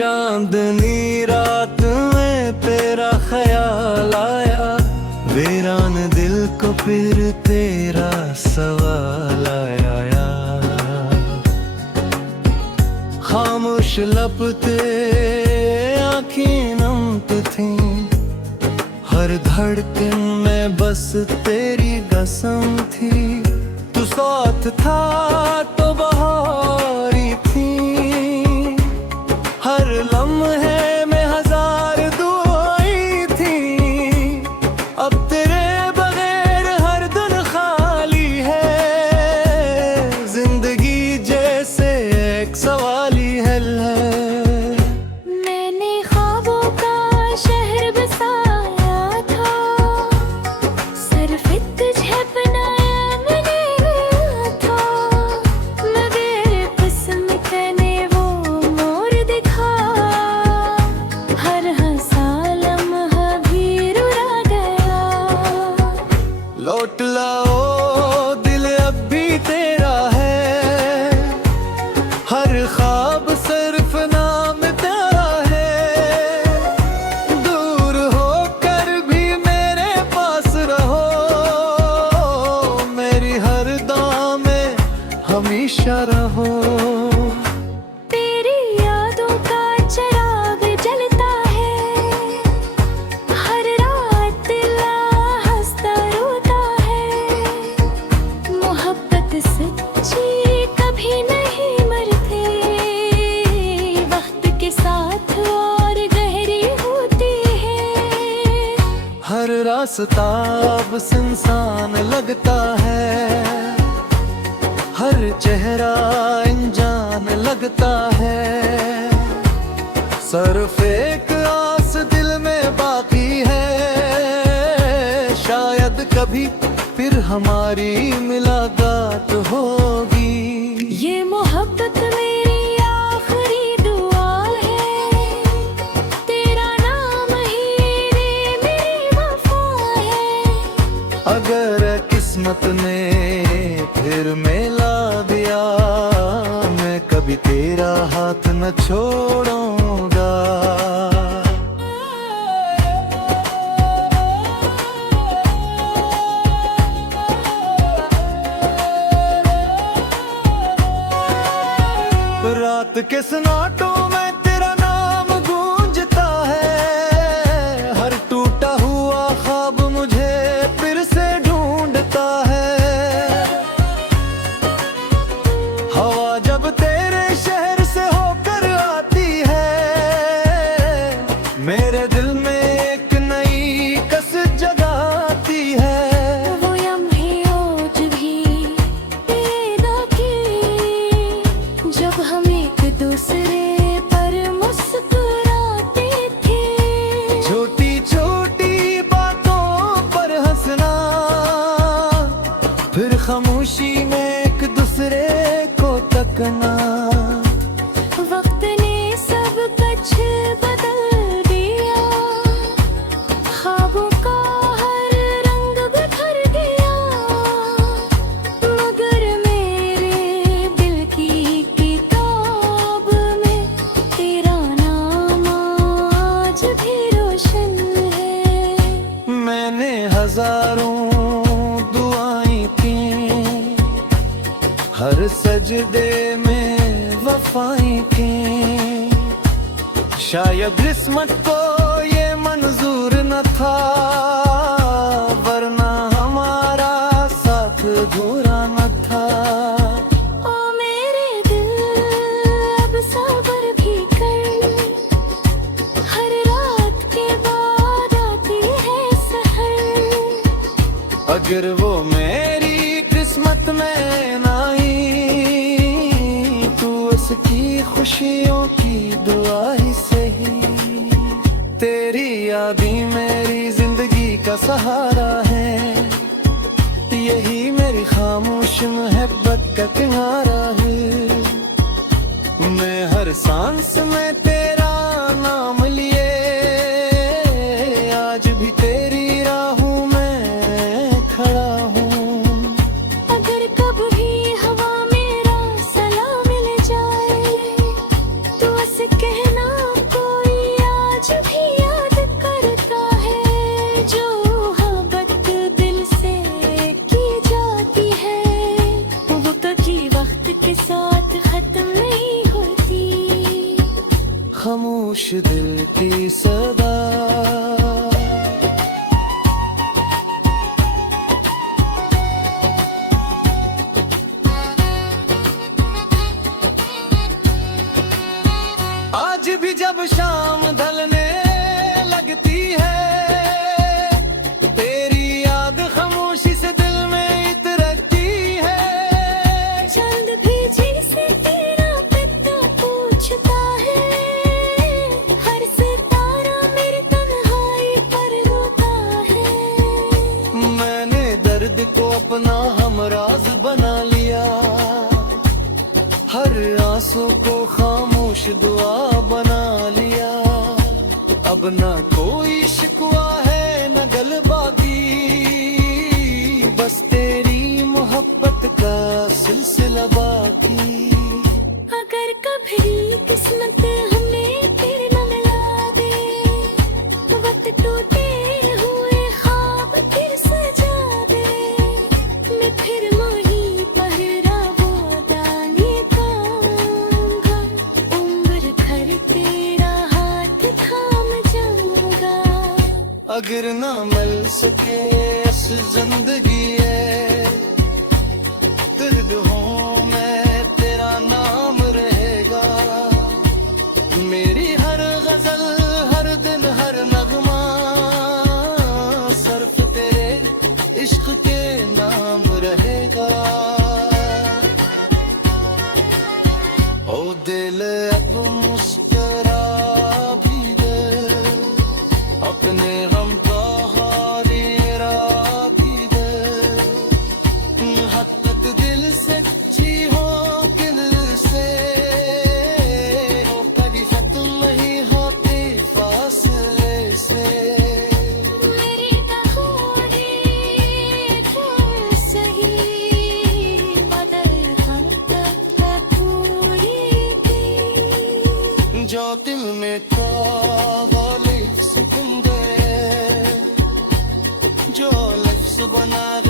चांदनी रात में तेरा ख्याल आया, वीरान दिल को फिर तेरा सवाल आया। खामोश लपते आँखें नम थी, हर धड़कन में बस तेरी कसम थी। तू साथ था तो बहारी थी, हर लम्हे में हजार दुआएं थी। अब तेरे बगैर हर दिन खाली है, जिंदगी जैसे एक सवाली है। मैंने ख्वाबों का शहर बसाया था, सिर्फ तुझे बनाया मैंने था, मगर किस्मत ने वो मोड़ दिखा, हर हंसा लम्हा भी रुला गया। लौट लाओ दिल अब भी तेरा है, हर ख्वाब सिर्फ नाम तेरा है। दूर होकर भी मेरे पास रहो, मेरी हर दुआ में हमेशा रहो। तेरी यादों का चिराग जलता है, हर रात दिल हंसता रोता है। मोहब्बत सच्ची कभी नहीं मरती, वक्त के साथ और गहरी होती है। हर रास्ता अब सुनसान लगता है, हर चेहरा अनजान लगता है। सिर्फ एक आस दिल में बाकी है, शायद कभी फिर हमारी मुलाकात होगी। ये मोहब्बत मेरी आखिरी दुआ है, तेरा नाम ही मेरी वफा है। अगर किस्मत ने फिर मिला दिया, मैं कभी तेरा हाथ न छोड़ूंगा। रात के सन्नाटों में तेरा नाम गूंजता है, हर टूटा हुआ ख्वाब मुझे फिर से ढूंढता है। हवा जब तेरे शहर से होकर आती है, मेरे दिल में एक नई कसक जगाती है। वो लम्हे आज भी पैदा की, जब हम एक दूसरे पर मुस्कुराते थे। छोटी छोटी बातों पर हंसना, फिर खामोशी में एक दूसरे को तकना। वक्त ने सब कुछ बदल दिया, ख्वाबों का हर रंग बिखर गया, मगर मेरे दिल की किताब में तेरा नाम आज भी रोशन है। मैंने हजारों दुआएं की, हर सजदे में वफाएं की। शायद किस्मत को ये मंजूर न था, वरना हमारा साथ अधूरा न था। ओ मेरे दिल अब सब्र भी कर, हर रात के बाद आती है सहर। अगर वो मेरी किस्मत में नहीं, तू उसकी खुशियों की दुआ ही सही। तेरी यादें मेरी जिंदगी का सहारा है, यही मेरी खामोश मोहब्बत का किनारा है। मैं हर सांस में तेरा नाम लिए, आज भी तेरी राहों में खड़ा हूँ। अगर कभी हवा मेरा सलाम मिल जाए, तो उसे कहना खामोश दिल की सदा। आज भी जब शाम ढलने लगती है, तेरी याद खामोशी से दिल में इतरती है। चांद भी जैसे तेरा पता पूछता है, हर सितारा मेरी तन्हाई पर रोता है। मैंने दर्द को अपना हमराज बना लिया, हर आंसू को खामोश दुआ बना लिया। अब ना कोई शिकवा है न गलबागी, बस तेरी मोहब्बत का सिलसिला बाकी। अगर कभी किस्मत हमें तेरे न मिला दे, वक्त टूटे हुए ख्वाब फिर सजा दे। मैं फिर वहीं पहरा वो दाने पाऊंगा, उम्र भर तेरा हाथ थाम जाऊंगा। अगर ना मिल सके इस जिंदगी है, तेरे दुआओं में तेरा नाम रहेगा। मेरी हर गजल, हर दिन, हर नगमा सिर्फ तेरे इश्क के नाम रहेगा। ओ दिल अब मुस्कुरा भी दे, अपने गम का हारेरा भी दे। हद दिल सच्ची हो कि दिल से, कभी खत्म नहीं होती फासले से। मेरी तहूरी तुम सही, बदल हम तक पूरी थी। जो दिल में था वो लिफ्ज़ तुम दे, जो लफ्ज़ बना दे